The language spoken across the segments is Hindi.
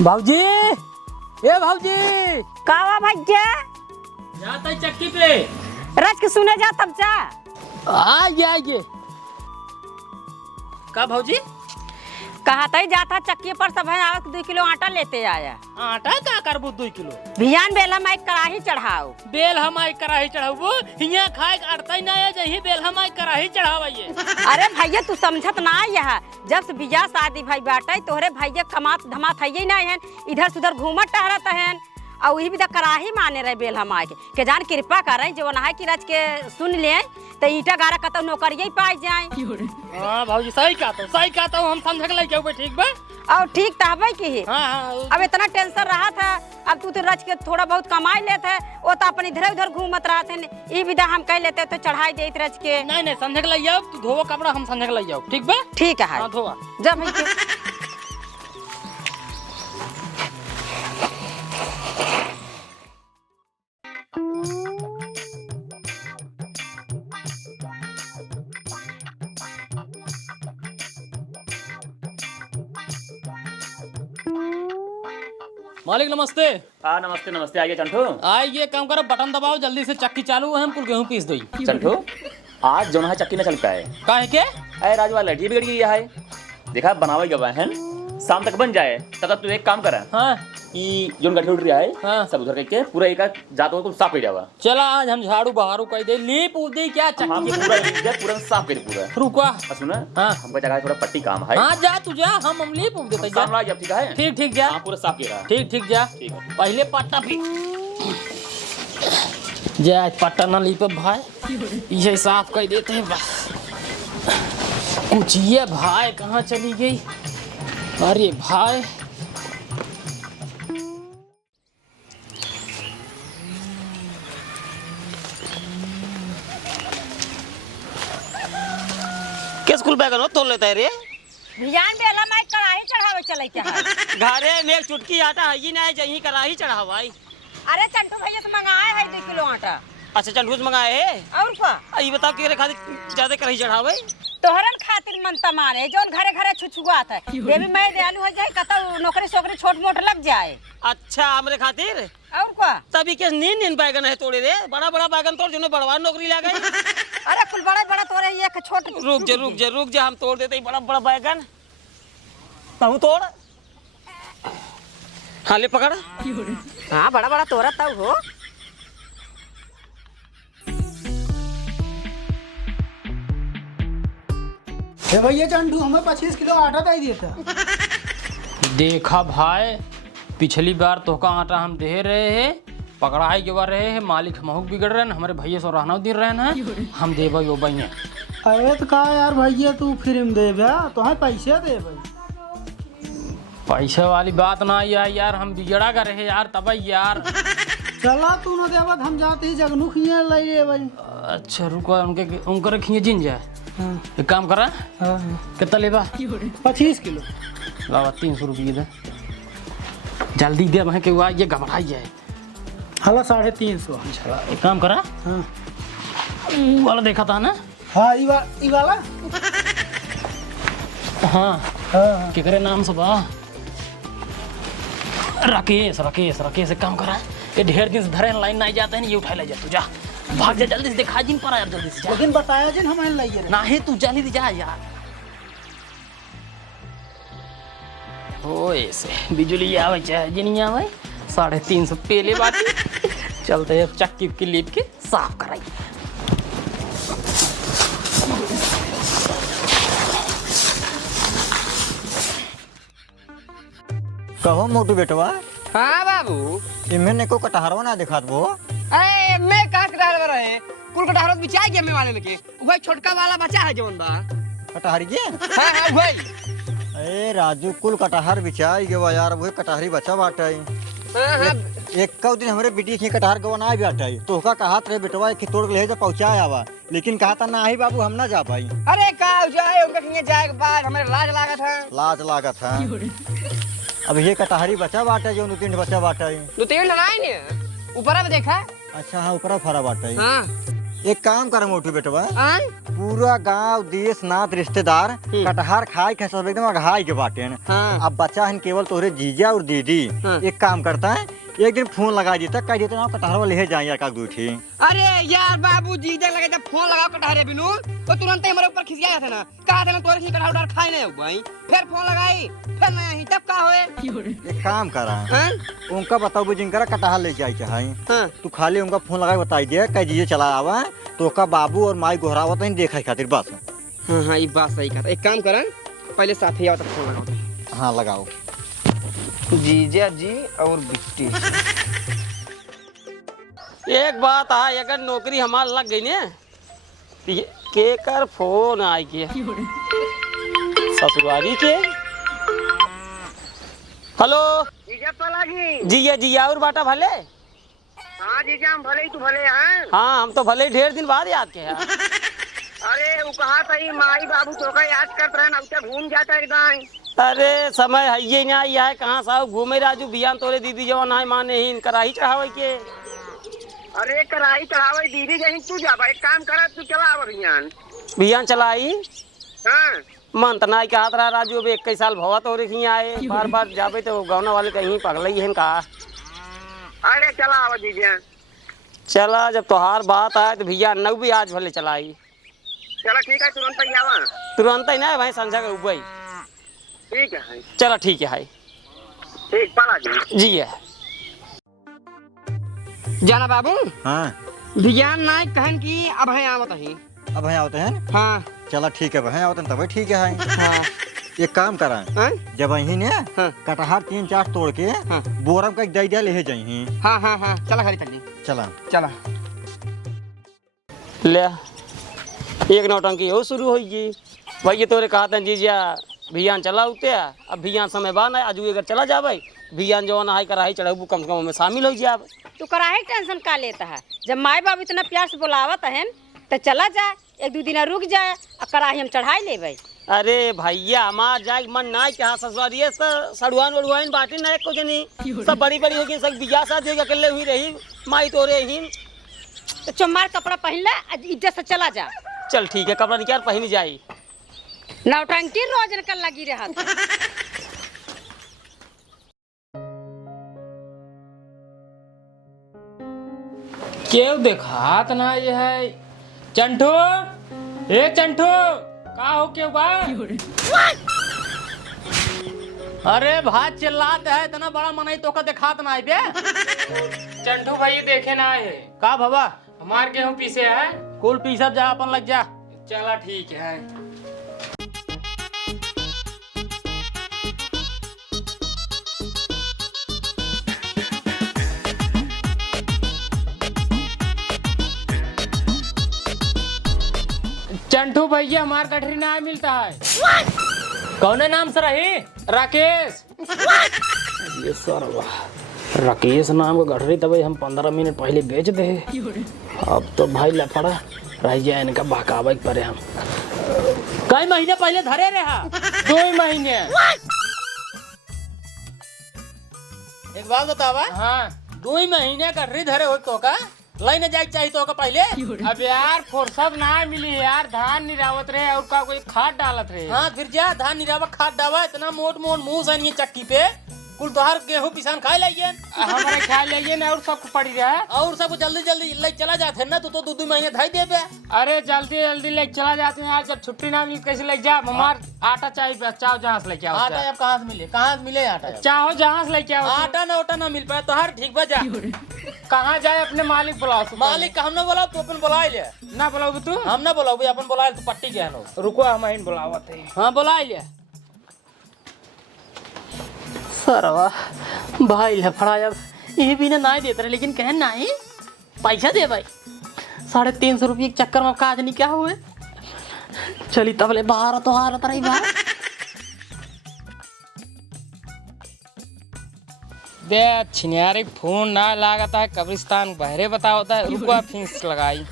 भाऊजी, ए भाऊजी, कावा भैया जाता चक्की पे रच के सुने जा तब जा आइए का भाऊजी कहा तई जाता चक्की पर सब है आवक 2 किलो आटा लेते आया। आटा का करबू 2 किलो भियान बेला में कड़ाही चढ़ाओ। बेल हमारी कराही चढ़ाबू हिया खाए अड़ता ही ना है जही बेल हमारी कराही चढ़ावाइए। अरे भैया तू समझत ना यह जब से बिया शादी भाई बाटे तोहरे भैया कमात धमात है ना है इधर सुधर घूमत टहरत है और वही भी तो कराही माने रहे बेल हम के जान कृपा करे जो नहा की रच के सुन ले तो ईटा गारा कतौ नौकरिये पाई जाए। हां भाऊजी सही कहता हूं हम समझ के ले जाऊ ठीक बा और ठीक तहबे की हां अब इतना टेंशन रहा था अब तू तो रच के थोड़ा बहुत कमाई लेते है वो तो अपन इधर उधर घूमत रहते हैं ई विदा हम कह लेते तो चढ़ाई देत रच के नहीं समझ के ले जाओ तू धोवो कपड़ा हम समझ के ले जाओ ठीक बा ठीक है हां धोवा जब मालिक नमस्ते। हाँ नमस्ते नमस्ते आइए चंटू। आइए काम करो बटन दबाओ जल्दी से चक्की चालू है हम कुल गेहूं पीस दो। चंटू आज जो है चक्की न चल पाए काहे के अरे राजू वाला लठी बिगड़ गई है देखा बनावे गवा है शाम तक बन जाए तब तक तू एक काम कर हां कि जो गठी उठ रहा है हाँ। सब उधर करके पूरा एक जात को साफ कर जावा। चला आज हम झाड़ू बहारू कर दे लीप उप दे क्या हम चक्की पूरा इज्जत पूरा साफ कर पूरा रुको सुना हाँ। हमको जगह थोड़ा पट्टी काम है हां जा तू जा हम लीप उप देते जा सामला जब ठीक है ठीक जा हां पूरा साफ किया ठीक जा ठीक है पहले पट्टा पी जा पट्टा ना लीप भाई ये साफ कर देते हैं बस कुछ ये भाई कहाँ चली गई अरे भाई किस कुल बैगन हो तोड़ लेता है रे भियान बेला में कड़ाही चढ़ावे चले के है। घरे में एक चुटकी आटा है ही नहीं जहीं कराही चढ़ा भाई। अरे चंटू भैया से मंगाए है 2 किलो आटा अच्छा चल रोज मंगाए है और का ये बताओ कि खातिर ज्यादा कराही चढ़ावे तोहरन खातिर मन तमाने जोन घरे घरे छुछुआत है बेबी मैं दयालु हो जाए कतौ नौकरी सोकरी छोट मोट लग जाए। अच्छा हमरे खातिर और का तभी के नीन बैगन है तोड़े रे बड़ा बड़ा बैगन तोड़ जो बड़वा नौकरी लग गई। अरे कुल बड़ा बड़ा तोरे ये के छोट रुक जा हम तोड़ देते बड़ा बड़ा बैगन तू तोड़ हाँ ले पकड़ हां बड़ा बड़ा तोरा तब हो भैया चंटू हमें 25 किलो आटा दे दिया था। देखा भाई पिछली बार तो का आटा हम दे रहे हैं पकड़ाई के बार रहे हैं मालिक हमहू बिगड़ रहे हैं हमारे भैया सो रहना दे रहे हैं हम दे भाई वो भाई अरे तो कहा यार भैया तू फिल्म दे तो हमें पैसे दे भाई पैसे वाली बात ना यार हम बिगड़ा कर रहे यार तब यार चला तू ना देवा हम जाते ही जगनू खिए ले भाई। अच्छा रुको उनके रखिए जिन जाए एक काम करा कितना लेबा 25 किलो लावा 300 रुपये दे जल्दी दे मैं के ये घबराई जाए हाला 350। चला एक काम करा हाँ वाला देखा था ना हाँ ई वाला हाँ हाँ केकरे नाम से बा राकेश एक काम करा ये ढेर दिन से धरे लाइन नहीं जाते हैं ये उठा ले जा तू जा भाग जा जल्दी से दिखा जिन पर यार जल्दी से जा लेकिन बताया जिन हमें लाइए नहीं तू जल्दी जा यार ओए से बिजली आवे चाहे जिनी आवे 350 पेले बाकी चलते हैं चक्की की लीप के साफ कराई। कहो मोटू बेटवा हाँ बाबू इमें ने को कटहरवा ना दिखात वो अरे मैं का कटहर रहे कुल कटहर बिचाई गया मैं वाले लेके वही छोटका वाला बच्चा है जवन बा कटहरी के हाँ हाँ भाई ए राजू कुल कटहर बिचाई गवा यार वही कटहरी बचा बाटे हाँ हाँ एक कौ दिन हमरे बेटी के कटहर गवा ना बाटे तो का कहत रहे बेटवा कि तोड़ ले जा पहुंचाया आवा लेकिन कहता ना ही बाबू हम ना जा पाई अरे का जाए उनका कहीं जाए के बाद हमें लाज लागत है लाज लागत है अब ये कटहरी बचा बाटे जो 2-3 बचा बाटे 2-3 लड़ाई ने ऊपर में देखा अच्छा हाँ ऊपर फरा बाटे हाँ एक काम कर मोटू बेटवा, आय पूरा गांव देश नात रिश्तेदार कटहर खाए के सब एकदम अघाई के बाटे हैं। हाँ। अब बच्चा है केवल तोरे जीजा और दीदी। हाँ। एक काम करता है, एक दिन फोन लगा देता, कह देता कटहर ले जाए यार का दूठी। अरे यार बाबू जी देख लगे जब फोन लगाओ कटहरे बिनु तो तुरंत ही हमारे ऊपर खिसिया था ना, कहा था ना तोरे से कटहर खाए नहीं भाई। फिर फोन लगाई, फिर मैं यहीं तब का होए। एक काम करा, हाँ? उनका बताओ जिनका कटहर ले जाए चाहे, हाँ। तू खाली उनका फोन लगा बताई दे, कह दीजिए चला आवा तो का बाबू और माई गोहरावत नहीं देखा खातिर बस। हाँ हाँ ये बात सही कहा। एक काम करा, पहले साथ ही आओ तब फोन लगाओ। हाँ लगाओ। जीजा जी और बिट्टी। एक बात है, अगर नौकरी हमार लग गई ने तो ये के कर फोन आई के ससुरारी के। हेलो जीजा तो लगी। जिया और बाटा भले। हाँ जीजा हम भले ही तू भले हैं। हाँ हम तो भले ही ढेर दिन बाद याद के हैं। अरे वो कहा था ही माई बाबू तो का याद करते हैं, अब घूम जाता एकदम। अरे समय है ये ना ये है, कहाँ साहब घूमे राजू बियान तोरे दीदी जवान है माने ही कराही चढ़ावे के। अरे कराई चढ़ावे दीदी जहीं तू जाबा, एक काम करा तू चला बियान चलाई हाँ। मन तना के हाथ रहा राजू। अब 21 साल भवा तोरे ही आए, बार बार जाबे तो गाँव वाले कहीं पगलई है कहा। अरे चला आवा दीजिए। चला जब तोहार बात आए तो भैया नव भी आज भले चलाई। चलो ठीक है, तुरंत ही आवा। तुरंत ही ना भाई संझा के उबई। ठीक है। चलो ठीक है भाई। ठीक पला जी है जाना बाबू। हाँ विज्ञान नायक कहन की अब है आवत ही। अब यहाँ होते हैं। हाँ चला ठीक है, वहाँ होते हैं तब ठीक है। हाँ। एक काम करा, हाँ? जब वही ने हाँ। कटहर 3-4 तोड़ के हाँ। बोरम का दे दिया ले जाही। हाँ हाँ हाँ चला खरी चली। चला चला ले एक नौटंकी हो शुरू होगी भाई। ये तोरे कहा था जीजा भियान चला उते अब भियान समय बाद है आजू अगर चला जाए भियान जो ना कराही चढ़ाबू कम से कम में शामिल हो जाए। तू कराही टेंशन का लेता है, जब माई बाप इतना प्यार से बुलावत है तो चला जाए, 1-2 दिन रुक जाए और कराही हम चढ़ाई लेबै। अरे भैया हमार जाए मन ना कहाँ ससुरारी सड़ुआन वड़ुआन बाटी ना एक को जनी सब बड़ी बड़ी होगी, सब बिया शादी अकेले हुई रही माई तोरे ही। तो चुम्मार कपड़ा पहन ले, इज्जत से चला जा। चल ठीक है, कपड़ा निकाल पहनी जाई। नौटंकी रोज निकल लगी रहा था। केव देखात ना ये है। चंटू, ए चंटू, का हो केव बा? अरे भाई चिल्लात है इतना बड़ा मनाई तो का देखात ना है बे। चंटू भाई देखे ना है का बाबा, हमार गेहूं पीसे है। कुल पीसब जा अपन लग जा। चला ठीक है। चंटू भैया हमार गठरी ना मिलता है। कौन नाम से रही? राकेश। ये सरवा राकेश नाम का गठरी तो भाई हम 15 मिनट पहले बेच दे। अब तो भाई लफड़ा रह जाए इनका बहकावे पड़े हम। कई महीने पहले धरे रहा 2 महीने। एक बात बतावा। हाँ 2 महीने गठरी धरे हो तो का लाइन जाए चाहिए तो का पहले। अब यार फुर्सत ना मिली यार, धान निरावत रहे और का कोई खाद डालत रहे। हाँ फिर जा धान निरावत खाद डावा, इतना मोट मोट मुंह सन ये चक्की पे कुल तोहार गेहूं पिसान खाए लाइए। हमारे खा लाइए ना और सब पड़ी रहा है और सब जल्दी जल्दी ले चला जाते ना। तू तो 2 महीने धाई दे पे। अरे जल्दी जल्दी ले चला जाते हैं यार, जब छुट्टी ना मिली कैसे ले जा। हमार आटा चाहिए, चाहो जहाँ से लेके आओ। आटा अब कहाँ से मिले? कहाँ से मिले आटा? चाहो जहाँ से लेके आओ। आटा ना ओटा ना मिल पाया तो हर ठीक बजा। कहाँ जाए अपने मालिक बुलाओ। मालिक का हम ना बोला, तू अपन बुला ले। ना बुलाओ तू? हम ना बोला अपन बुला ले, तू पट्टी के हनो। रुको हम इन बुलावत है। हाँ बुला ले। सरवा भाई लफड़ा अब ये भी ना देते रहे, लेकिन कह नहीं पैसा दे भाई। 350 रुपये के चक्कर में काज नहीं क्या हुए। चली तबले बाहर तो हारत रही बाहर दे छिनियारे फोन ना लागता है, कब्रिस्तान बहरे बता होता है। रुको फीस लगाई।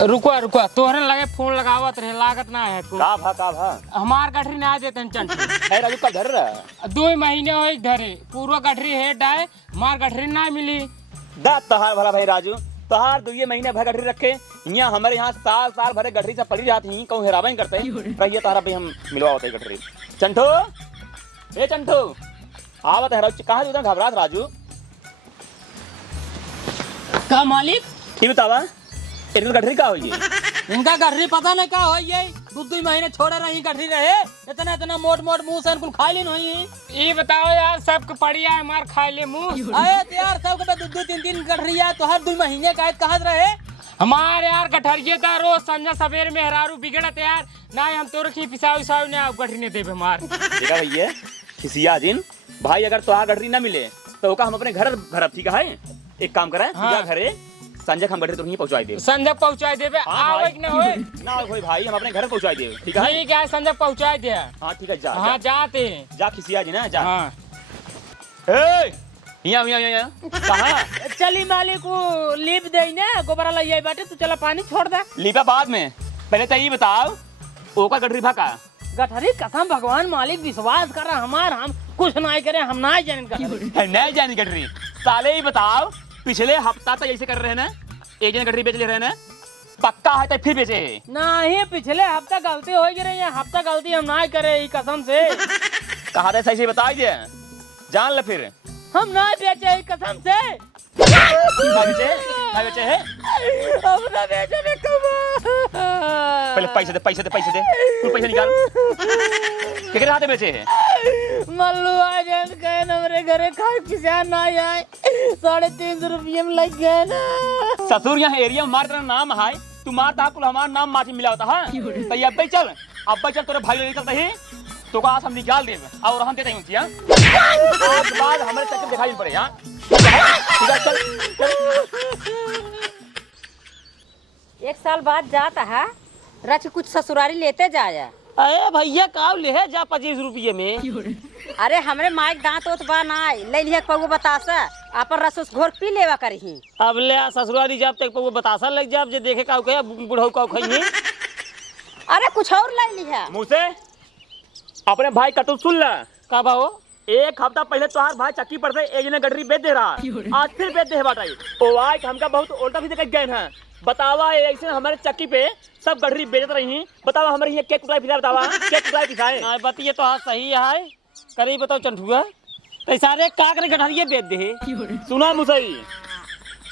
रुको तोहरे लगे फोन लगावत रहे, लागत ना है फोन। का भा हमार गठरी ना देते हैं चंटू। है राजू का घर रहा 2 महीने हो धरे पूरा गठरी हेड आए, मार गठरी ना मिली। दा तहार भला भाई राजू, तहार 2 महीने भर गठरी रखे, यहाँ हमारे यहाँ साल साल भरे गठरी से पड़ी रहती ही, कहूँ हेराबा ही करते रहिए तारा भाई हम मिलवा होते गठरी। चंटू, ए चंटू, आवत है कहाँ जो घबरात राजू? का मालिक? ठीक बतावा, इनका गठरी का होगी? इनका गठरी पता नहीं का हो ये 2 महीने छोड़े रही गठरी रहे, इतना इतना मोट मोट मुंह से इनको खा ली नहीं। ये बताओ यार, सबको पड़िया है मार खा ले मुंह। अरे यार सबको 2-3 गठरी है तो हर 2 महीने का कहाँ रहे? हमारे यार गठरिये था रोज संजा सवेर में हरारू बिगड़त यार, ना हम तो रखी पिसाव साव ने गठरी ने देवे मार। देखा भैया खिसिया जिन भाई, अगर तोहार गठरी ना मिले तो हम अपने घर भरब, ठीक है? एक काम करें, हाँ। घरे संजय हम गठरी तो नहीं पहुंचाई दे, संजय पहुंचाई देवे। आवे कि ना होए ना होए भाई, हम अपने घर पहुंचाई दे, ठीक है? ठीक है संजय पहुंचाई दे। हाँ ठीक है, जा हाँ जाते जा खिसिया जी ना, जा। हाँ यहाँ कहाँ? चली मालिक को लीप दे ना, गोबरा लइया बाटे तू चला पानी छोड़ दे। लीपा बाद में, पहले तो ये बताओ ओका गठरी भाका? गठरी कसम भगवान मालिक विश्वास कर हमार, हम कुछ नहीं करे, हम ना जाने नहीं जानी गठरी साले। ही बताओ पिछले हफ्ता तो ऐसे कर रहे हैं ना, एक जन गठरी बेच ले रहे हैं, पक्का है तो फिर बेचे नहीं? पिछले हफ्ता गलती हो गई, हफ्ता गलती हम ना करे कसम से। कहा था सही से बता दे, जान ले फिर हम ना बेचे कसम से। बेचे है हम ना बेचे पहले पैसे दे तू पैसे निकाल। कितने हाथे बेचे है? मल्लू आ जान गए ना मेरे घरे, खाए पिसा ना आए, 350 रुपये में लग गए ना। ससुर यहाँ एरिया में मार तेरा नाम है, तू मारता कुल हमारा नाम माटी मिला होता है। तो अब चल, अब चल तोरे भाई ले चलते ही तो आज हम निकाल दे और हम देते हैं आज बाद हमारे चक्कर दिखाई पड़े। यहाँ ठीक है चल चल। 1 साल बाद जाता है रच कुछ ससुरारी लेते जाया। अरे भैया काव ले जा 25 रुपये में। अरे हमरे माइक दांत ओत बा ना ले लिया पगो बतासा अपन रसोस घोर पी लेवा करही। अब ले ससुरारी जब तक वो बतासा लग जाब जे देखे का कहे बुढ़ऊ का खइनी। अरे कुछ और ले लिया मुँह से अपने भाई कटु सुन ला का भाओ। 1 हफ्ता पहले तोहार भाई चक्की पर से एक जने गठरी बेच दे रहा, आज फिर बेच दे बाटाई। ओ भाई हमका बहुत उल्टा भी देख गए हैं। बतावा ऐसे हमारे चक्की पे सब गठरी बेचत रही, बतावा हमारे यहाँ केक कुटाई पिसा, बतावा केक कुटाई पिसाए ना बतिए तो हाँ सही है। करी बताओ चंठुआ तो सारे काकरे गठरिये बेच दे। सुना मुसई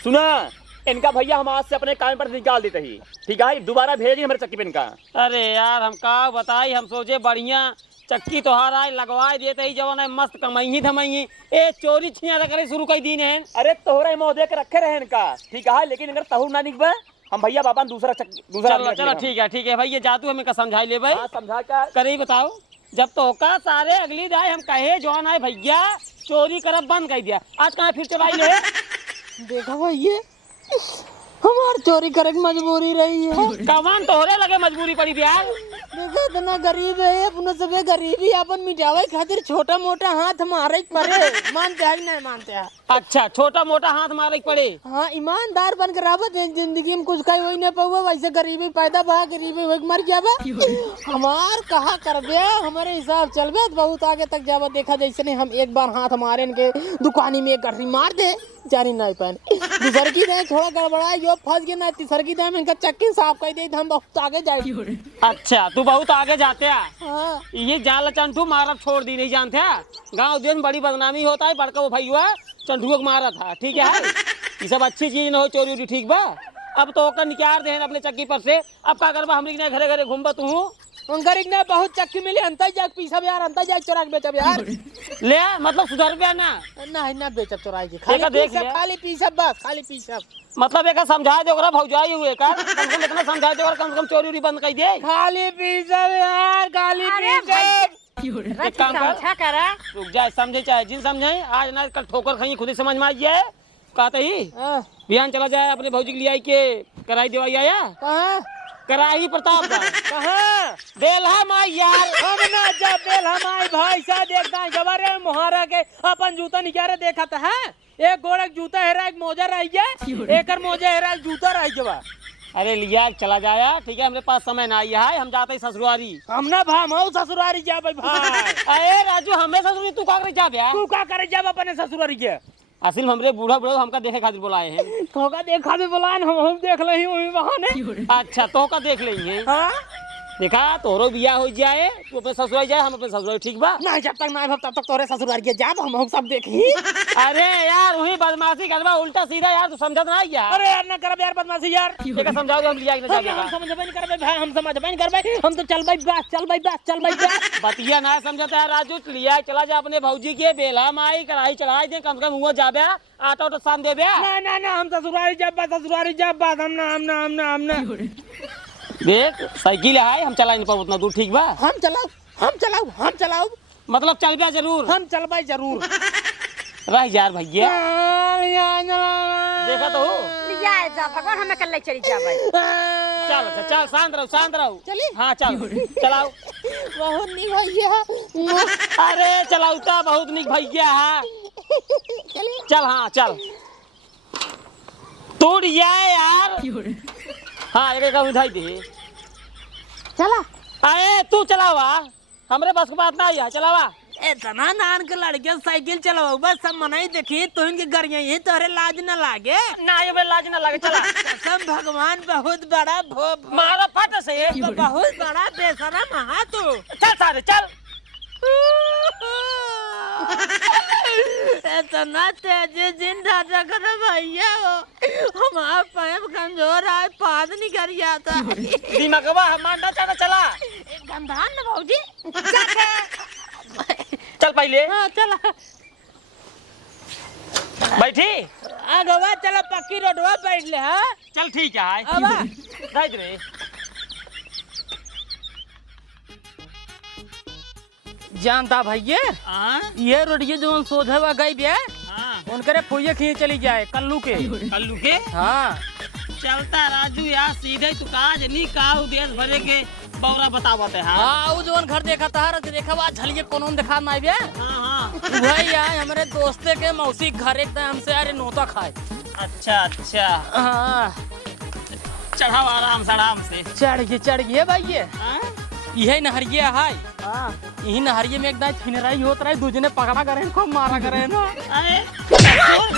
सुना, इनका भैया हम आज से अपने काम पर निकाल देते ही, ठीक है? दोबारा भेजी हमारे चक्की पे इनका। अरे यार हम का बताई, हम सोचे बढ़िया चक्की तोहार आए लगवाए देते ही जवान है, मस्त कमाई धमाई। ए चोरी छिया करे शुरू कई दिन है। अरे तोहरा महोदय के रखे रहे इनका, ठीक है? लेकिन अगर तहु ना निकबे हम भैया बाबा दूसरा चलो ठीक है भैया जा तू हमें का समझाई ले भाई। समझा का करे बताओ जब तो का सारे अगली दाई हम कहे जवान है भैया चोरी करब बंद कर दिया, आज कहाँ फिर चलाई ले। देखा भैया हमार चोरी करे की मजबूरी रही है। कमान तोहरे लगे मजबूरी पड़ी बिहार। देखो इतना गरीब है, अपने सबे गरीबी अपन मिटावे खातिर छोटा मोटा हाथ मारे पड़े, मानते है नहीं मानते है? अच्छा छोटा मोटा हाथ मारे पड़े। हाँ ईमानदार बन कर आवत जिंदगी में कुछ कहीं वही नहीं पाऊंगा, वैसे गरीबी पैदा भा गरीबी वही मर जावा। हमार कहा करबे, हमारे हिसाब चलबे तो बहुत आगे तक जावा। देखा जैसे नहीं हम एक बार हाथ मारे इनके दुकानी में एक गठरी मार दे जानी नहीं पाए, दूसर की दे थोड़ा गड़बड़ाए जो फंस गया ना, तीसर की दे इनका चक्की साफ कर दे, हम बहुत आगे जाए। अच्छा तू बहुत आगे जाते हैं। हाँ। ये जाल चंठू मारा छोड़ दी नहीं जानते गाँव दिन बड़ी बदनामी होता है, बड़का वो भैया चंठू को मारा था, ठीक है? ये सब अच्छी चीज न हो, चोरी उरी ठीक बा। अब तो ओकर निकाल दे अपने चक्की पर से, अब का करबा हम घरे घरे घूमबा तू। गरीब ने बहुत चक्की मिली, अंतर जाग पीसा यार, अंतर जाग चोरा के बेचब यार। ले मतलब सुधर गया ना ना बेचब चोरा के, खाली पीसा बस, खाली पीसा। मतलब एक समझा दे ओकरा भौजाई हुए का, कम से कम इतना समझा दे और कम से कम चोरी उरी बंद कर दे। खाली पीसा यार, खाली पीसा। एक काम कर रुक जा, समझे चाहे जिन समझे, आज ना कल ठोकर खाई खुद ही समझ में आ जाए। कहते ही बिहान चला जाए अपने भौजी के लिए आई के कराई देवाई आया कहाँ? कराही प्रताप कहाँ? बेलहा माई यार। हम ना जब बेलहा माई भाई सा देखता जवारे मुहारा के अपन जूता निकारे देखा था है? एक गोड़े जूता हेरा, एक मोजा रह गया, एक मोजा हेरा, एक जूता रह गया। अरे लिया चला जाया, ठीक है? हमारे पास समय ना आया है, हम जाते हैं ससुरारी। हम ना भाई ससुरारी जा भाई। अरे राजू हमें ससुरारी तू का करे जा बे? तू का करे जा अपने ससुरारी के? असल में हमरे बूढ़ा बूढ़ा हमका देखे खातिर बुलाए हैं। तो का देखा भी बुलाए हम देख ले वही बहाने। अच्छा तो का देख लेंगे। हाँ देखा तोरो बियाह हो जाए, तू अपने ससुराल जाए, हम अपने ससुराल, ठीक बा? नहीं जब तक ना तब तक तोरे ससुराल के जाब हम सब देखी। अरे यार वही बदमाशी करवा उल्टा सीधा यार, तू समझत ना यार। अरे यार ना करब यार बदमाशी यार। देखा समझाओ तो हम लिया के जाएगा। हम समझबे नहीं करबे भाई, हम समझबे नहीं करबे, हम तो चल भाई बस, चल भाई बस, चल भाई बस। बतिया ना समझता है राजू, लिया चला जा अपने भौजी के बेला माई कढ़ाई चढ़ाई दे, कम से कम हुआ जाबे आटा उटा सान देबे। ना ना ना हम ससुराल जाब बस, ससुराल जाब बस, हम ना। देख साइकिल है, हम चला नहीं पाऊ उतना दूर, ठीक बा? हम चलाऊ मतलब चल बे जरूर, हम चलबे जरूर। रह यार भैया। देखा तो हो। जाए जा भगवान हमें कल चली जावे। चल अच्छा चल, शांत रहो। चली? हाँ चल चलाओ। बहुत नहीं भैया। अरे चलाऊ तो बहुत निक भैया है। चल हाँ चल तोड़ जाए यार। हाँ एक उठाई दे। चला अरे तू चलावा, हमरे बस की बात ना है, चलावा। इतना नान के लड़के साइकिल चलाओ बस, सब मनाई देखी तो इनके घर यही तोरे लाज न लागे। ना ये लाज ना लगे, चला। सब भगवान बहुत बड़ा मारा फट से बहुत बड़ा बेशरम है तू। चल सारे चल। इतना तेजी जिंदा जगत भैया हो, हमारा पैर कमजोर है, पाद नहीं कर जाता। दिमागवा मांडा चला चला। गंधान न भौजी। चल पहले। हाँ चला बैठी। आगवा चला, पक्की रोडवा बैठ ले। हाँ चल ठीक है। अब राइट रे। जानता भैया ये रोडिये जो सोझे वा गई बे, उनकरे फुइये खींच चली जाए कल्लू के। कल्लू के? हाँ चलता राजू यार, सीधे तू काज नहीं काऊ देश भरे के बौरा बतावत है। हाँ वो जोन घर देखा था देखा बा झलिए कोनो दिखा ना बे। हाँ भाई यार हमारे दोस्ते के मौसी घर एक हमसे अरे नोता खाए। अच्छा हाँ चढ़ाओ आराम से। चढ़ गए भाई। यही नहरिया है। यही नहरिये में एक दाई फिनराई होत रही, दूजने पकड़ा करे को मारा करे ना। अरे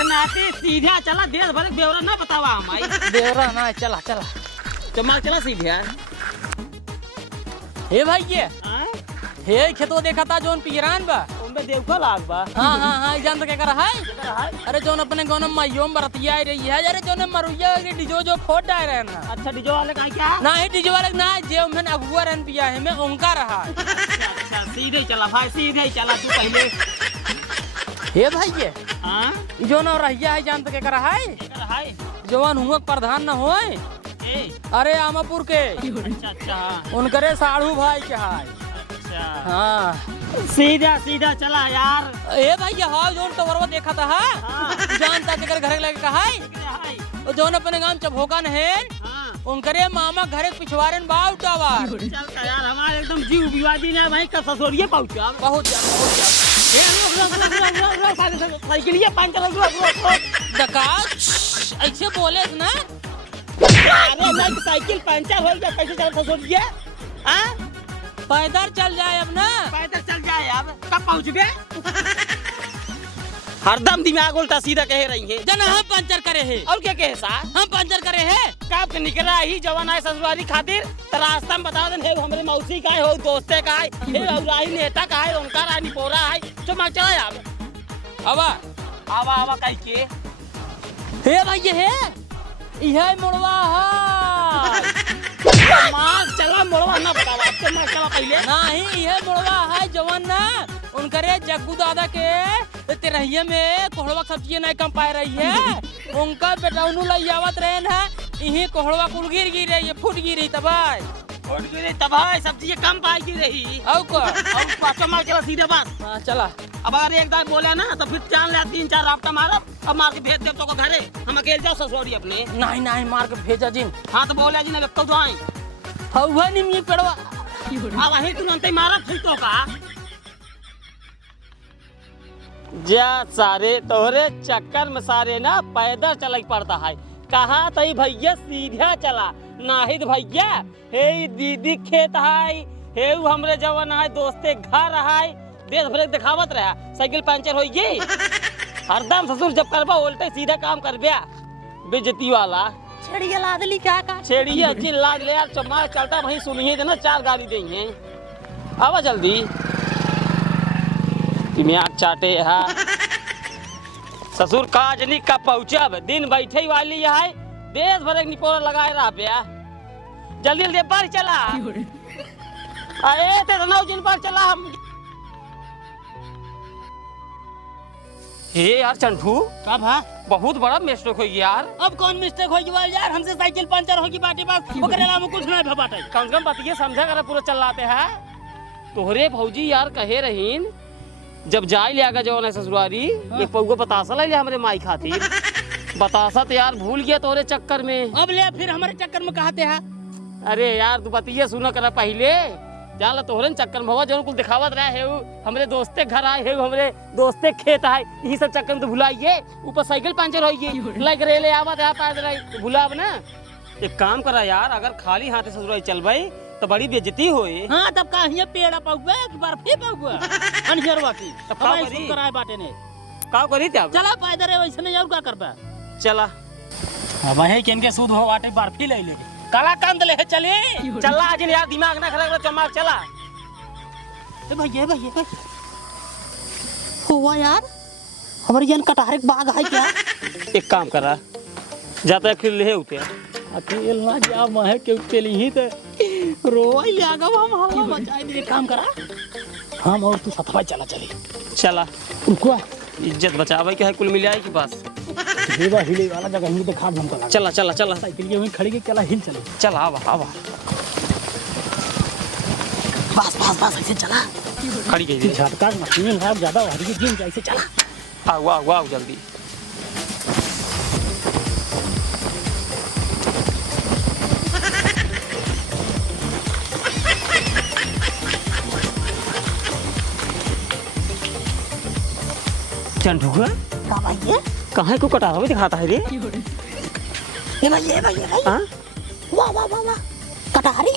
नाते सीधा चला, देश भर के ब्यौरा ना बतावा हमारी। ब्यौरा ना चला तो मार चला सीधे। हे भाई हे खेतो देखा था जोन पियरान बा, उनपे देवका लाग बा। हाँ जान तो क्या कर है। अरे जोन अपने गाँव में माइयों में बरतिया रही है, अरे जोन मरुइया डिजो जो फोट डाल रहे ना। अच्छा डीजो वाले का क्या? ना ही डिजो वाले ना, जेब में अगुआ रहन पिया है मैं उनका रहा। अच्छा सीधे चला भाई, सीधे चला तू पहले। हे भाई जो ना रहिया है जान तो क्या कर है। जवान हुआ प्रधान न हो, अरे आमापुर के। अच्छा उनकरे साढ़ू भाई के है। हाँ सीधा चला यार। ए भैया हाँ जोन टवरवा देखा था जानता तेरे घर लगे कहा है जोन अपने गांव चभोका है उनकरे मामा घरे पिछवारे बाव टावर। चलता यार हमारे एकदम जीव विवादी ने भाई का ससुरिये पहुंचा बहुत साइकिलिया पंचर ऐसे बोले ना। अरे साइकिल पंचर हो गया, कैसे चल ससुरिये? पैदल चल जाए अब ना, पैदल चल जाए अब कब पहुंचबे? हरदम दिमाग उल्टा सीधा कह रही है। जना हम पंचर करे है और क्या कहे सा? हम पंचर करे है कब के निकला ही जवान आए ससुराली खातिर तो रास्ता में बता देन है हमरे मौसी का है, हो दोस्ते का है, हे औराई नेता का है, उनका रानी पोरा है। तो मैं चला यार आवा कह के। हे भैया है यह मोड़वा है। मां चला मोड़वा ना बतावा, तो मैं चला पहले। नहीं यह मोड़वा है जवान ना उनकरे जग्गू दादा के तेरहिया में कोहड़वा सब्जी नहीं कम पाए रही है, उनका बेटाउनु लई आवत रहे ना, यही कोहड़वा कुल गिर रही है, फूट गिरी तबाई तबाई सब्जी कम पाई रही। औ को पाछो मार चला सीधे बस। हां चला। अब अगर एक दाई बोला ना तो फिर जान ले 3-4 राफ्टा मारब, अब मार के भेज दे तो घरे, हम अकेले जाओ ससुरी अपने। नहीं मार के भेजा जिन। हां तो बोला जी ने लगता तो आई हवा निमी पेड़वा अब वही तुरंत मारब फिर तो का जा सारे तोहरे चक्कर में सारे ना पैदल चल पड़ता है। कहा तई भैया सीधा चला नाहिद भैया हे दीदी खेत है, हे हमरे जवान है दोस्ते घर है, देश भर दिखावत रहा साइकिल पंचर हो गई। हरदम ससुर जब करबा उल्टे सीधा काम कर बिया बेइज्जती वाला छेड़िया लादली क्या का छेड़िए अच्छी लाद ले यार चमार चलता वहीं सुनिए ना 4 गाली देंगे आवा जल्दी तुम्हें आग चाटे है ससुर काजनी का पहुंचब दिन बैठे ही वाली है देश भर एक निपोरा लगाए रहा बिया जल्दी जल्दी पर चला आए ते नौ दिन पर चला हम हे यार चंटू का भा बहुत बड़ा मिस्टेक हो गया यार अब कौन मिस्टेक होगी भाई यार हमसे साइकिल पंचर होगी बाटे पास ओकरे नाम कुछ नहीं भबाटे कम से कम बतिए समझा कर पूरा चलाते हैं तोहरे भौजी यार कहे रहीन जब जाए लिया जो ना ससुरारी एक पौगो बतासा ले लिया हमारे माई खातिर बतासा तो यार भूल गया तोहरे चक्कर में अब ले फिर हमारे चक्कर में कहते हैं अरे यार तू बतिए सुना करा पहले जाला तोहरे चक्कर में भवा जो कुल दिखावत रहा है हमरे दोस्ते घर आए है हमरे दोस्ते खेत आए यही सब चक्कर में तो भुलाइए ऊपर साइकिल पंचर होगी लग रेले आवत है पैदल रही भुलाब ना एक काम करा यार अगर खाली हाथ ससुराई चल भाई तो बड़ी बेइज्जती होई हां तब का हिया पेड़ा पाउबे कि बर्फी पाउबे अनहरवा की तब का हमारे करी? सुन कराए बाटे ने का करी तब चला पैदल रे वैसे नहीं और का करबे चला अब है केन के सूद हो बाटे बर्फी ले ले काला कांद ले चले चला आज यार दिमाग ना खराब कर चमाक चला ए भैया हुआ यार हमारे जन कटहरे के बाग है क्या एक काम करा जाता है फिर ले उते अकेले ना जा मैं के उकेली ही तो रोई ले आगा हम हल्ला मचाए दे काम करा हम और तू सतवा चली चला रुको इज्जत बचावे के है कुल मिल जाए कि बस हेवा हिले वाला जगह ही दिखा हमको लगा चला चला चला साइकिल के वहीं खड़ी के चला हिल चले चला आवा आवा बस ऐसे चला खड़ी गई झटका मशीन है ज्यादा हरी जिम जैसे चला आओ आओ आओ जल्दी चंटू का भाई कहाँ को कटा हुआ दिखाता है रे ये भाई हाँ वाह वाह वाह वाह कटहरी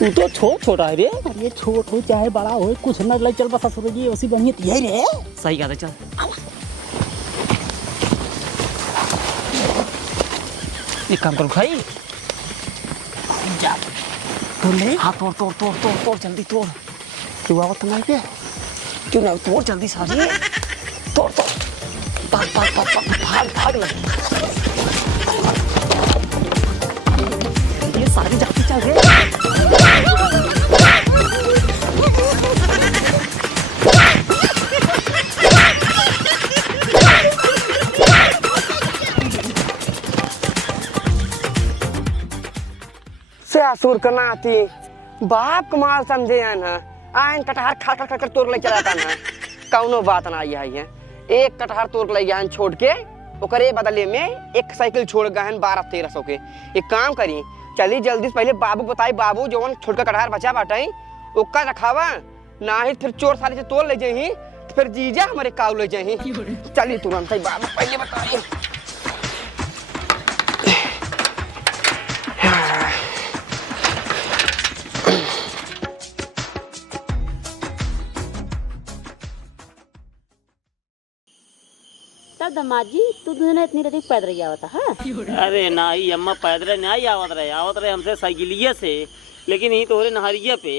तू तो छोटा है रे ये छोट हो चाहे बड़ा हो कुछ न ले चल बस ससुर जी उसी बनिए यही रे सही कहा चल एक काम करो भाई जा तो ले हाँ तोड़ जल्दी तोड़ क्यों आवत नहीं पे क्यों ना तोड़ जल्दी सारी तोड़ भाग लग ये सारी जाती चल रही ससुर करना आती बाप कमाल समझे है ना आयन कटहर खा कर तोड़ ले चला था ना कौनो बात ना आई है एक कटहर तोड़ ले गया छोड़ के ओकरे बदले में एक साइकिल छोड़ गए 1200-1300 के एक काम करी चली जल्दी से पहले बाबू बताई बाबू जवन छोटका कटहर बचा बाटाई ओका रखावा ना ही फिर चोर साली से तोड़ ले जाही फिर जीजा हमारे काऊ ले जाही चली तुरंत ही बाबू पहले बताई तब दमाजी तू दोनों इतनी रदी पैदल ही आवता है अरे नहीं अम्मा पैदल नहीं आवत रहे हमसे साइकिलिए से लेकिन ही तोहरे नहरिया पे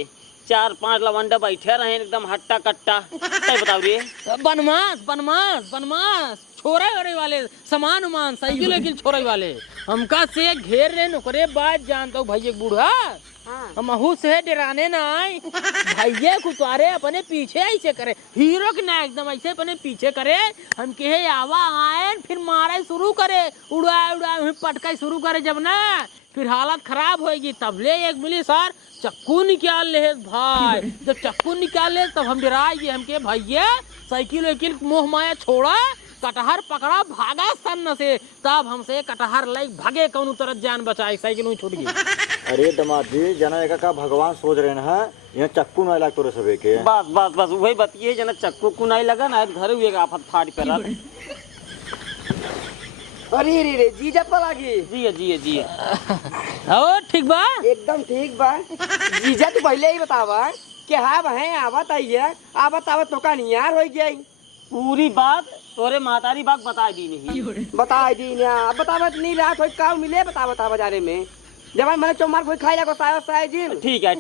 4-5 लवंडा बैठे रहे एकदम हट्टा कट्टा क्या बताओ रे बनमास छोरे वरे वाले सामान उमान साइकिल वाइकिल छोरे वाले हमका से घेर रहे नौकरे बात जानता हूँ भैया बूढ़ा हम अहू से डराने ना आए भैया कुतारे अपने पीछे ऐसे करे हीरो के ना एकदम ऐसे अपने पीछे करे हम कहे आवा आए फिर मारे शुरू करे उड़ाए पटका शुरू करे जब ना फिर हालत खराब होगी तब ले एक मिली सर चक्कू निकाल ले भाई जब चक्कू निकाल ले तब हम डराए हमके भैया साइकिल वाइकिल मोह माया छोड़ा कटहर पकड़ा भागा सन से तब हमसे कटहर लाइक भागे कौन तरह जान बचाए साइकिल में छूट गई अरे दमाद जी जना का भगवान सोच रहे ना यहाँ चक्कू नहीं लग तो सबे के बस वही बतिए जना चक्कू को नहीं लगा ना घर हुए आफत फाट पे अरे रे रे जीजा पर आगे जी ओ ठीक बा एकदम ठीक बा जीजा तू पहले ही बतावा कि हाँ भाई आवत आई है आवत तो का नियार हो गई पूरी बात तोरे मातारी बाग बता दी नहीं। बता दी ना बतावत नहीं रहा कोई काम मिले बता बाजारे में जब मैंने चौमार कोई खाई लगो सायो जी ठीक है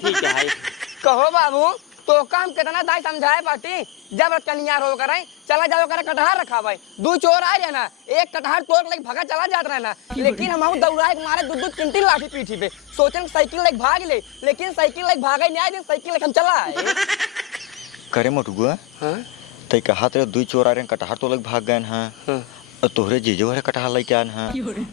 कहो बाबू तो काम कितना दाई समझाए बाटी जब कन्या रो करे चला जाओ करे कटहर रखा भाई 2 चोर आ रहे ना एक कटहर तोड़ लेके भगा चला जात रहे ना लेकिन हम दौड़ाए के मारे 2 3 लाठी पीठी पे सोचन साइकिल लेके भाग ले लेकिन साइकिल लेके भागे नहीं आए दिन साइकिल लेके हम चला आए करे मोटुआ हां तई कहा तेरे 2 चोर आ रहे कटहर तो लग भाग गए हैं और तोहरे जीजे वाले कटहर लेके आए हैं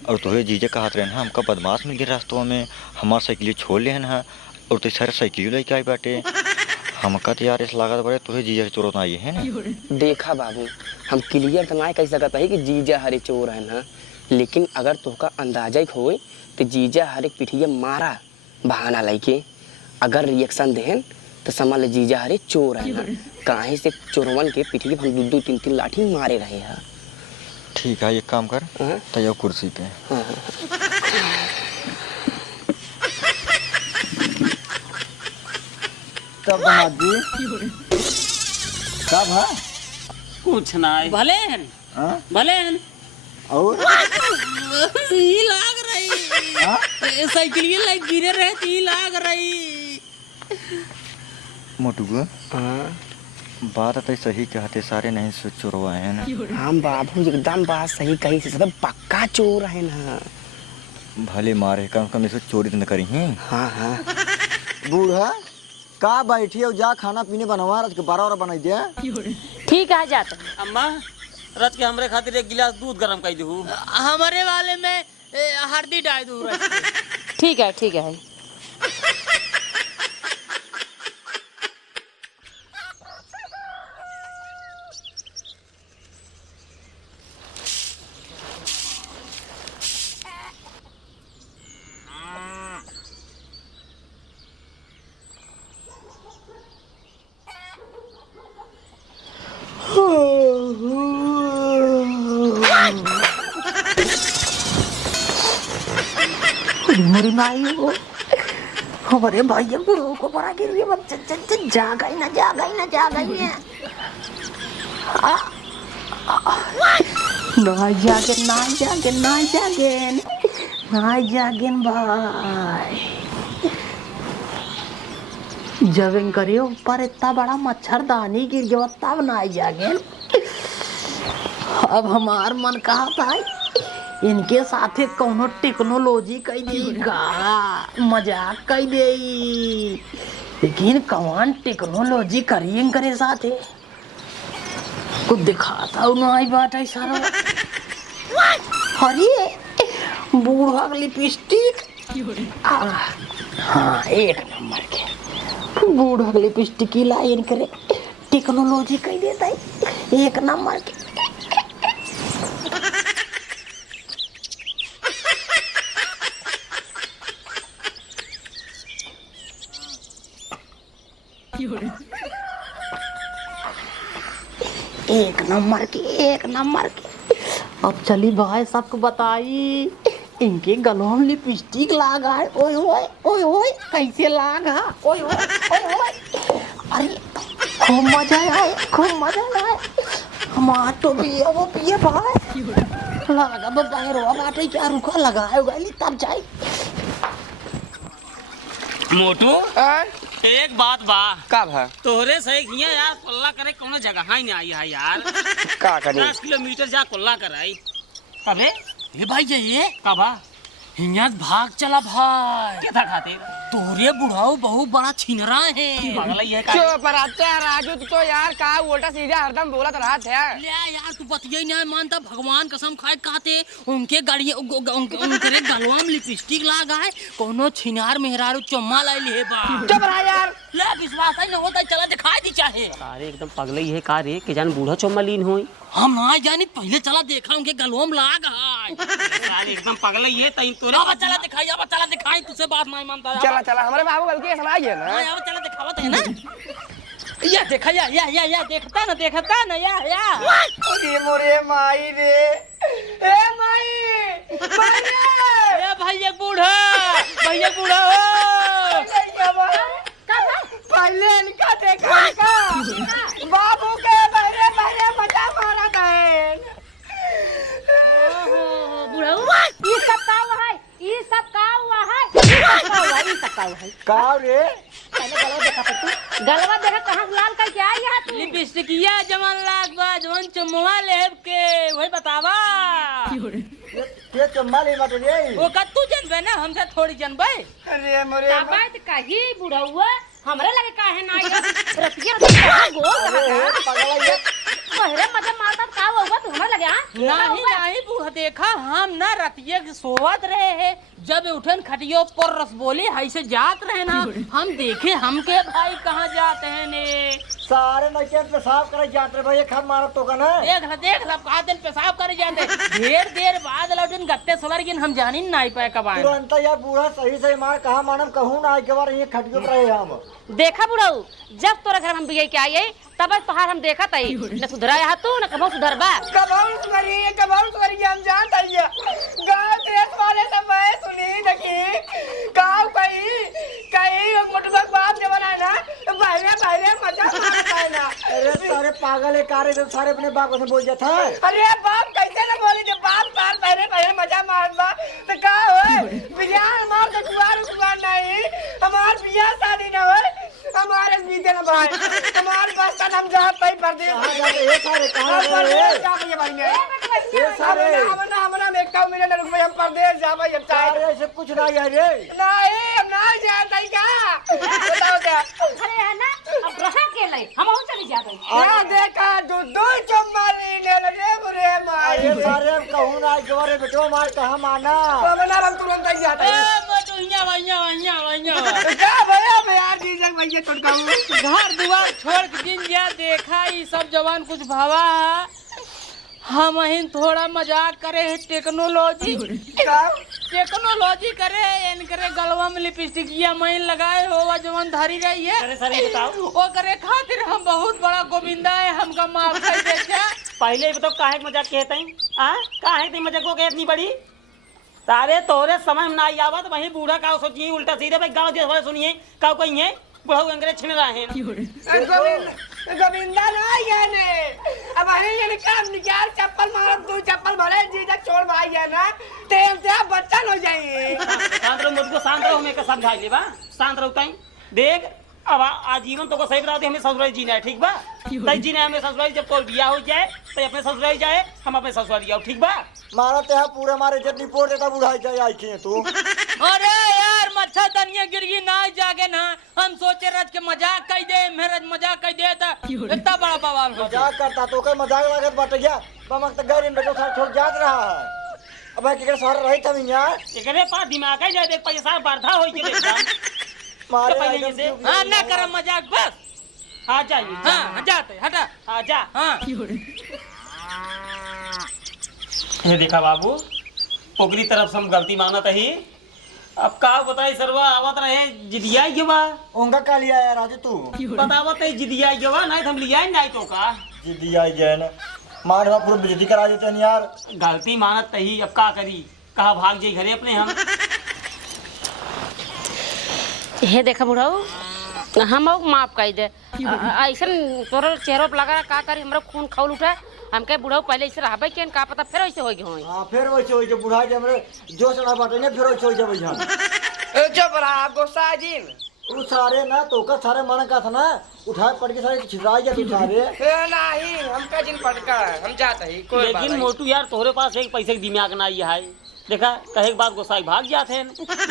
और तोहरे जीजे कहा रहे हैं हमका बदमाश मिल गए रास्तों में हमार साइकिल छोड़ ले हैं और तो सारे साइकिल लेके आए बाटे हमका तो यार इस लागत बड़े तुझे जीजा से चोर आई है ना। देखा बाबू हम क्लियर तो ना कह सकता है कि जीजा हरे चोर है ना लेकिन अगर तुमका अंदाजा हो तो जीजा हरे पिठिया मारा बहाना लेके अगर रिएक्शन देहन तो समझ ले जीजा हरे चोर है ना काहे से चोरवन के पिठिया हम 2 3 लाठी मारे रहे हैं। ठीक है एक काम कर तैयार कुर्सी पे तब दामाद जी कब है कुछ ना भले भले और ई लाग रही साइकिल ये लाइक गिरे रहती ई लाग रही मोटुआ बात तो सही कहते सारे नहीं से चोरवाए हैं ना। हम बाबू एकदम बात सही कही से सब पक्का चोर है ना भले मारे कम इसे चोरी तो न करी हैं। हाँ बूढ़ा का बैठी हो जा खाना पीने बनवा रख के 12 बनाई दे। ठीक है जाते अम्मा रच के हमरे खातिर 1 गिलास दूध गरम कर दू। हमारे वाले में हल्दी डाल दूँ ठीक है मेरी माई हो हमारे भैया को बड़ा गिर गया जागा ही ना भाई जब करे ऊपर इतना बड़ा मच्छरदानी गिर गया तब ना जागे। अब हमार मन कहा था इनके साथे कोनो टेक्नोलॉजी कई देगा मजाक कई दे लेकिन कौन टेक्नोलॉजी करिए करे साथे कुछ दिखाता हूँ ना बात है सारा। अरे बूढ़ा लिपस्टिक हाँ 1 नंबर के बूढ़ा लिपस्टिक की लाइन करे टेक्नोलॉजी कई देता है 1 नंबर के। एक नंबर के अब चली भाई सबको बताई इनके गलों में लिपस्टिक लागा है। ओए कैसे लागा ओए अरे खूब मजा आए हमार तो पिए भाई लागा बाहर बाटे क्या रुका लगाए गली तब जाए। मोटू एक बात बा कब है तोहरे सही किया यार कोल्ला करे कोनो जगह ही नहीं आई है यार का करी 10 किलोमीटर जा कोल्ला कराई अबे ये भाई ये कबा हियाँ भाग चला भाई क्या था खाते तोरे बुढ़ाऊ बहुत बड़ा छिनरा है पागल ये का चुप रहते राजू तू तो यार का उल्टा सीधा हरदम बोलत रहत है। ले यार तू बतिया नहीं मानता भगवान कसम खाए कहते उनके गाड़ी उनके गलवा में लिपस्टिक लगा है कोनो छिनार मेहरारू चम्मा लाई ले बा चुप रह यार ले विश्वास ही नहीं होता चला दिखाई दी चाहे अरे एकदम पागल ही है का रे के जान बूढ़ा चोमा लीन होई हम ना जानी पहले चला देखा उनके गलवा में लगा है साले एकदम पागल ही है तई तोरे अब चला दिखाई तुझसे बात नहीं मानता चला हमारे बाबू बल्कि सुनाइए ना हां अब चला दिखावत है ना या देखा या देखता ना या अरे मोरे माई रे ए माई ए भैया बूढ़ा हो पहले इनका देखा बाबू के बहरे बचा मारा था का है का रे पहले गलवा देखा पर तू गलवा देखा कहां से लाल कर के आई है तू लिपस्टिकिया जवन लाग बा जवन चुम्मा लेब के वही बतावा के चम्मा ले मत रे वो कत्तू जनबे ना हमसे थोड़ी जनबे अरे मोरे ताबा त कही बुढ़ौआ हमरे लगे काहे ना आई रतिया रतिया गोल रहा पगला ये पहरे मजे मारता का होगा तू हमरे लगे हां नहीं नहीं बूढ़ा देखा हम ना रतिया के सोवत रहे है जब उठन खटियो पर रस बोली ऐसे जात रहे ना हम देखे हमके भाई कहाँ जाते हैं ने सारे नचे पेशाब करे जाते भाई खा मारत तो का ना देख ला का दिन पेशाब करे जाते ढेर देर बाद लौटन गत्ते सोलर गिन हम जानी नहीं पाए कब आए तुरंत यार बूढ़ा सही सही मार कहा मानम कहूं ना एक बार ये खटियो रहे हम देखा बुढ़ऊ जब तोरा घर हम बिगई के आई तब तोहार हम देखा तई न सुधराया हा तू न कबो सुधरबा कबाल सुधरी हम जानत हइया गांव देश वाले सब मैं सुनी देखी गांव कहीं मोटबा बाप जवन है ना पहले मजा मारता है ना अरे सारे पागल है कारे तो सारे अपने बाप से बोल जाता है अरे बाप कैसे ना बोली जब बाप तार पहले मजा मारबा तो का होए बियाह मार तो कुआर नहीं हमार बियाह शादी ना होए हमारे बीते ना भाई हमारे पास का हम जहां पे परदेश ये सारे कहां परदेश जा भैया भाई ने ये सारे हमरा में एक मेरे न रुक हम परदेश जा भाई अरे ऐसे कुछ नहीं है रे नहीं हम ना जानते क्या बताओ क्या अरे है ना अब रहा के ले हम और चली जाते हां देखा दो चम्माली ने रे बुरे मार ये सारे हम कहूं ना एक बार बेटो मार कहां माना बना हम तुरंत ही जाते हैं क्या भैया मैं यार जी जग भैया टुटकाऊ घर दुआर छोड़ के दिन जा देखा ये सब जवान कुछ भावा हम अहिन थोड़ा मजाक करे है टेक्नोलॉजी करे इनकरे गलवा में लिपस्टिकिया महीन लगाए हो जवान धारी रही है अरे सर ये बताओ वो करे खातिर हम बहुत बड़ा गोविंदा है हमका माफ कर दे क्या पहले ही बताओ काहे के मजाक कहते हैं काहे ते मजाक को इतनी बड़ी सारे तोरे समय में ना आवत वही बूढ़ा का सोचिए उल्टा सीधे भाई गांव देश वाले सुनिए का कहिए बुढ़ऊ अंग्रेज छिन रहे हैं गोविंदा ना ये ने अब ये काम निकाल चप्पल मारो तू चप्पल भरे जीजा छोड़ भाई है ना तेल से बच्चन हो जाइए शांत रहो मुझको शांत रहो मैं समझा ले बा शांत रहो ताई देख अब आजीवन तो को सही बता दे हमें ससुराल जीना है ठीक बा तई जीना हमें ससुराल जब कोई बियाह हो जाए तो अपने ससुराल जाए हम अपने ससुराल जाओ ठीक बा मारा ते पूरा मारे जितनी पोर देता बुढ़ाई जाए आई थी तू अरे यार मच्छा तनिया गिरगी ना जागे ना हम सोचे रज के मजाक कह दे मेरा मजाक कह दे ता इतना बड़ा बवाल हो मजाक करता तो कोई मजाक लागत बट गया बमक तो गैर बेटो साथ छोड़ जात रहा है अब के सारा रही था यार एकरे पास दिमाग है जा देख पैसा बर्धा होई के देख मारे पहले से हाँ ना कर मजाक बस हाँ जाइए हाँ जाते हटा हाँ जा हाँ ये देखा बाबू ओकरी तरफ से हम गलती मानत ही अब का बताई सरवा आवत रहे जिदिया के बा उनका का लिया यार राजू तू बतावत है जिदिया के बा नहीं हम लिया नहीं तो का जिदिया जैन मार पूरा बेइज्जती करा देते हैं यार गलती मानत ही अब का करी कहा भाग जाई घरे अपने हम हे देखा बुढ़ऊ हम माफ कर दे ऐसा तोरा चेहरा पर लगा का करी हमरा खून खौल उठा हमके बुढ़ऊ पहले ऐसे रहबे के का पता फिर ऐसे होई होई हां फिर वैसे होई जे बुढ़ा जे हमरे जोश ना बाटे ने फिर वैसे होई जे भैया ए चुप रहा गुस्सा जी तू सारे ना तो का सारे मन का था ना उठा पड़ के सारे छिड़ाई जा तू सारे ए नहीं हमका जिन पटका हम जाते ही कोई लेकिन मोटू यार तोरे पास एक पैसे की दिमाग ना ये है देखा कहे के बाद गोसाई भाग जाते हैं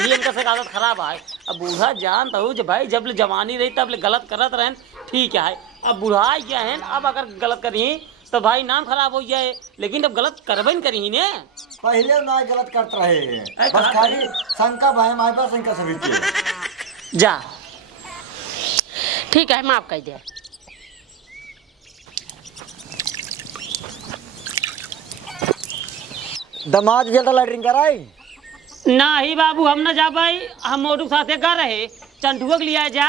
ये इनका से आदत खराब है अब बूढ़ा जानता हूँ जब भाई जब ले जवानी रही तब ले गलत करत रहे ठीक है अब बुढ़ाई क्या है अब अगर गलत करी तो भाई नाम खराब हो जाए लेकिन अब गलत करबे न करी ने पहले ना गलत करते रहे बस खाली शंका भाई हमारे पास शंका सभी के जा ठीक है माफ कर दे दमाद जल्दा लैटरिंग कराई नहीं बाबू हम न जा भाई हम मोटू साथे कर रहे चंटुआ के लिया जा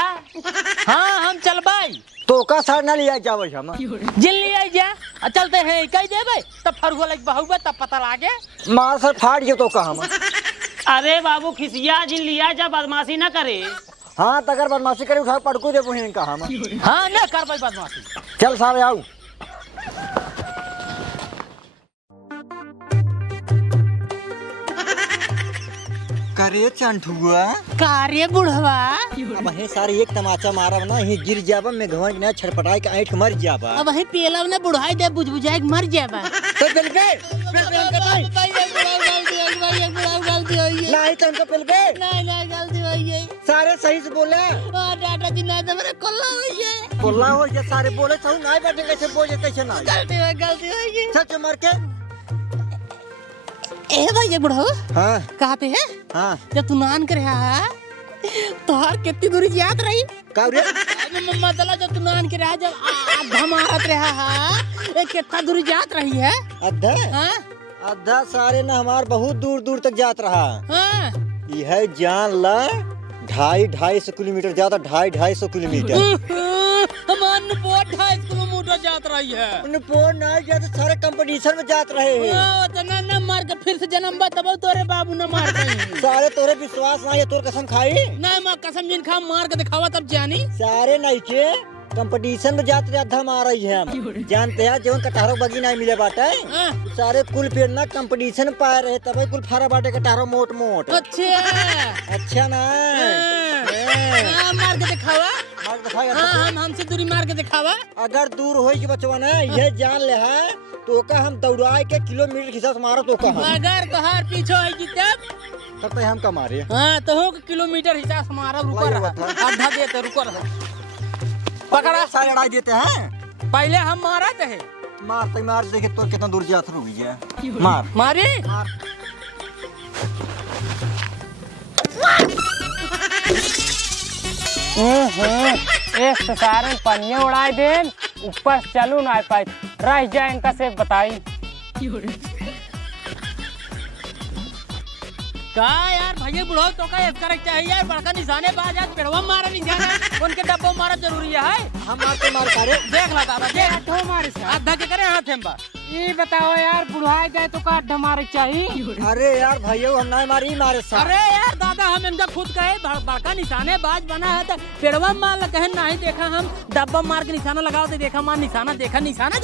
हाँ हम चल भाई तो का सर ना लिया जावे हम जिन लिया जा चलते हैं कह देबे तब फरुआ लग बहुबे तब पता लागे मार सर फाड़ जो तो का हम अरे बाबू खिसिया जिन लिया जा बदमाशी न करे हाँ तगर बदमाशी करे उठा पड़कू दे बहन का हम हाँ ना कर बदमाशी चल सारे आओ करे चंठुआ कार्य बुढ़वा अब हे सारे एक तमाचा मारब ना ही गिर जाबा में घवन ना छटपटाई के ऐठ मर जाबा अब वही पेला ना बुढ़ाई दे बुझबुझाई के मर जाबा तो पेल गए नहीं तो उनका पेल गए गलती हुई है सारे सही से बोले डाटा जी ना तो मेरे कोल्ला हुई है बोलना हो ये सारे बोले तो नहीं बैठे कैसे बोले कैसे ना गलती हुई है सच मर के ए भाई बुढ़ाऊ हाँ कहते हैं हाँ जब तू नान कर रहा तोहर कितनी दूरी याद रही का रे मतलब जब तू नान के रहा जब आधा मारत रहा कितना दूरी याद रही है अद्धा हाँ अद्धा सारे ना हमार बहुत दूर दूर तक जात रहा हाँ यह जान ला 250 किलोमीटर ज्यादा 250 किलोमीटर हमार बहुत 250 किलोमीटर जात रही है उनपोर ना जाते सारे कंपटीशन में जात रहे हैं तना न मार के फिर से जन्म बताबो तोरे बाबू न मार पाई सारे तोरे विश्वास ना ये तोर कसम खाई नहीं मां कसम जिन खा मार के दिखावा तब जानी सारे नहीं के कंपटीशन में जाते आधा मार रही है हम जानते हैं जो कटारो बगी नहीं मिले बाटे सारे कुल पेड़ ना कंपटीशन पाए रहे तब कुल फारा बाटे कटारो मोट मोट अच्छा ना मार के दिखावा हम हमसे दूरी मार के दिखावा अगर दूर हो कि बचवा ना ये जान ले है तो का हम दौड़ाए के किलोमीटर के हिसाब से मारो तो का अगर तोहार पीछे है कि तब तो हम का मारे हां तो हो किलोमीटर हिसाब से मारा रुको रहा आधा देते रुको रहा पकड़ा सारे लड़ाई देते हैं पहले हम मारा थे मार देखे तो कितना दूर जात रुक गया मार मारी एक सारे पन्ने उड़ाए दे ऊपर चलू ना पाए रह जाए इनका से बताई का यार भैया बुढ़ो तो का इसका चाहिए यार बड़का निशाने बाज आज पेड़वा मारा निशाना उनके डब्बो मारा जरूरी है हम मारते मार करे देख ला दादा देख तो मारे से आधा के करे हाथ में बा ये बताओ यार बुढ़ाई जाए तो का हमारे चाहिए अरे यार भैया हम नहीं मारी मारे साथ अरे यार दादा हम इनका खुद कहे बड़का निशाने बाज बना है तो पेड़वा मार कहे नहीं देखा हम डब्बा मार के निशाना लगाओ तो देखा मार निशाना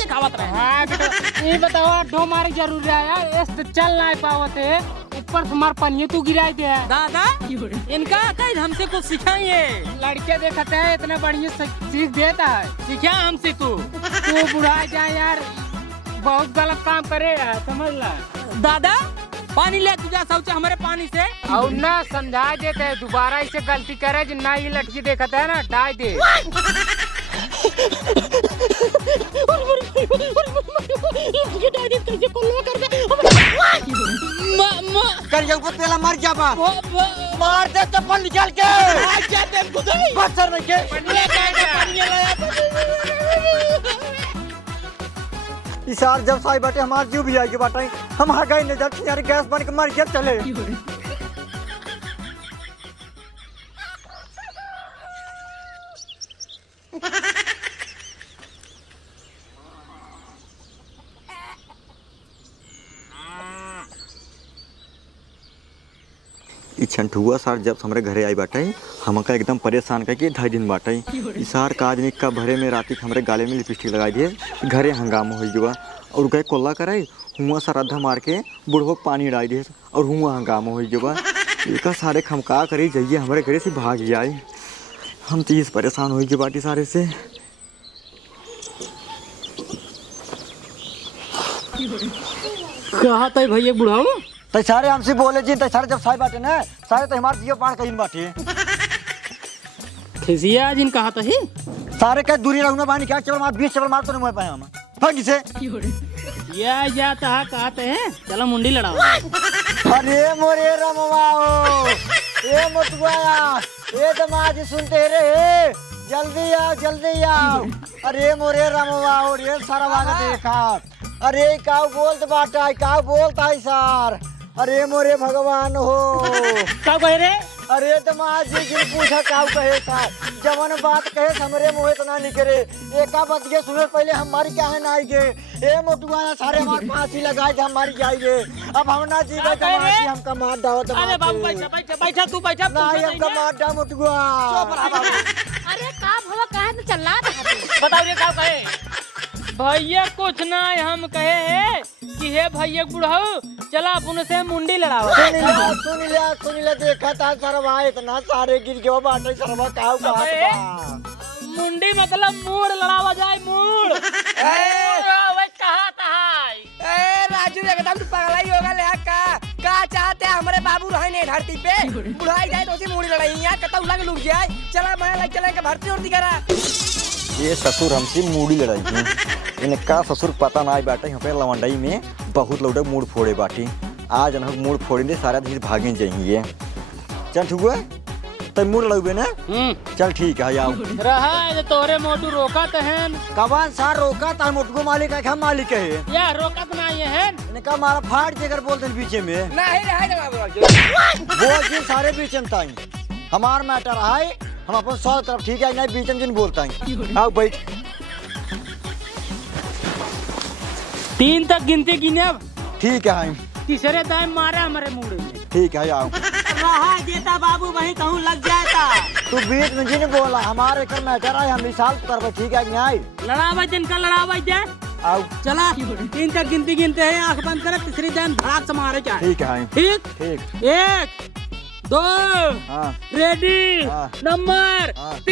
दिखावत रहे हाँ ये बताओ ढो मारे जरूरी है यार इस चल नहीं पावते ऊपर से मार पनिये तू गिराई दे दादा इनका कहीं हमसे कुछ सिखाइए लड़के देखते हैं इतने बढ़िया सीख देता है सिखा हमसे तू बुढ़ा जाए यार बहुत गलत काम करे यार समझ ला दादा पानी ले तू जा शौचा हमारे पानी से और ना समझा देते है दोबारा इसे गलती करे जो ना ये लड़की देखता है ना डाल दे पहला मर जाबा मार दे चप्पल निकाल के बच्चर में के इसार जब साई बाटे हमार जीव भी आएगी बाटे हम आ गए नहीं जब यार गैस बन के मर गया चले छंठुआ सार जब हमारे घरे आई बाटे हमका एकदम परेशान करके 2.5 दिन बाटे इसार का आदमी का भरे में राती हमारे गाले में लिपस्टिक लगा दिए घरे हंगामा हो जुआ और गए कोल्ला कराई हुआ श्रद्धा मार के बुढ़ो पानी डाल दिए और हुआ हंगामा हो जुआ एक सारे खमका करी जाइए हमारे घरे से भाग जाए हम तो इस परेशान हो गए बाटी सारे से कहा था भैया बुढ़ाऊ तो सारे हमसे बोले जी तो सारे जब साई बाटे ना सारे तो हमारे जियो पार कहीं बाटे खिसिया जिन कहा था ही सारे का दूरी रहना बानी क्या चल मार 20 चल मार तो नहीं पाए हम भाग से या जाता है कहते हैं चलो मुंडी लड़ाओ अरे मोरे रमवाओ ए मोटुआया ए दमाजी सुनते रे जल्दी आओ अरे मोरे रमवाओ रे सारा वागा देखा अरे काऊ बोलत बाटा काऊ बोलता है सार अरे मोरे भगवान हो का कहे रे अरे दमाजी जी पूछा काऊ कहे सार जवन बात कहे हमरे मुंह तो ना निकले एका बात ये सुने पहले हमारी क्या है ना आएगे ए मोटुआ सारे हमारे फांसी लगाए थे हमारी जाएंगे अब हम ना जीवे दमाजी हमका मार दाओ अरे बाबू बैठा तू बैठा नहीं हमका मार दा मोटुआ अरे का भवा काहे न चल्ला बताओ रे का कहे भैया कुछ ना हम कहे कि हे भैया बुढ़ऊ चला अपन से मुंडी लड़ाओ। सुन ले देखा था सरवा इतना सारे गिर गयो बाटे सरवा काऊ बात बा। मुंडी मतलब मूड लड़ावा जाए मूड। कहा था राजू एकदम तू पगला ही होगा ले का चाहते हैं हमारे बाबू रहे ने धरती पे बुढ़ाई जाए तो उसी मुड़ी लड़ाई यहाँ कतौ लग लुक जाए चला मैं लग चला के भर्ती उर्ती करा। ये ससुर हमसे मूड़ी लड़ाई है इनका ससुर पता ना बाटे यहाँ पे लवंडई में बहुत लोग मूड फोड़े बाटी आज न मूड फोड़े सारा धीरे भागे जाएंगे। चल ठीक है तो मूड लगबे ना चल ठीक है आओ रहा है तोरे मोटू रोका तो है कबान सार रोका था मोटको मालिक है हम मालिक है या रोका तो नहीं है इनका मारा फाड़ देकर बोलते बीचे में नहीं रहे बोल जी सारे बीचे में ताई हमार मैटर है हम अपन सौ तरफ ठीक है नहीं बीच में जिन बोलता है आओ बैठ 3 तक गिनते गिने ठीक है तीसरे दाएं मारा हमारे मुंड में। ठीक है आओ रहा देता बाबू वहीं कहूँ लग जाता तू बीच में जिन बोला हमारे कर मैटर है हम मिसाल कर ठीक है न्याय लड़ावा जिनका लड़ावा जाए आओ चला 3 तक गिनती गिनते हैं आंख बंद कर तीसरी दाएं धड़ाक से मारे क्या ठीक है ठीक ठीक 1 2 हाँ रेडी हाँ। नंबर हाँ। 3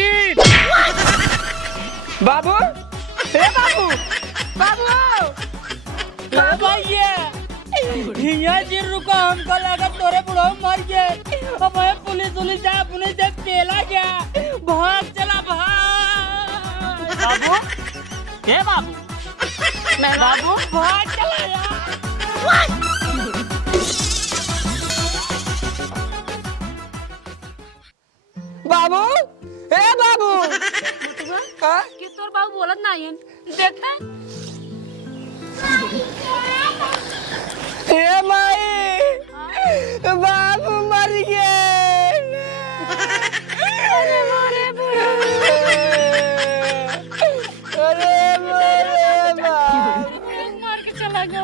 बाबू हे बाबू बाबू भैया हिया जी रुको हमको लगा तोरे बुढ़ो मर गए अब पुलिस से पेला गया भाग चला भाग बाबू के बाबू मैं बाबू भाग चला यार बाबू हे बाबू कि तोर बाबू बोलत नहीं है देखते हे माई बाबू मर गए अरे मोरे बुढ़ा अरे मोरे बाबू मार के चला गया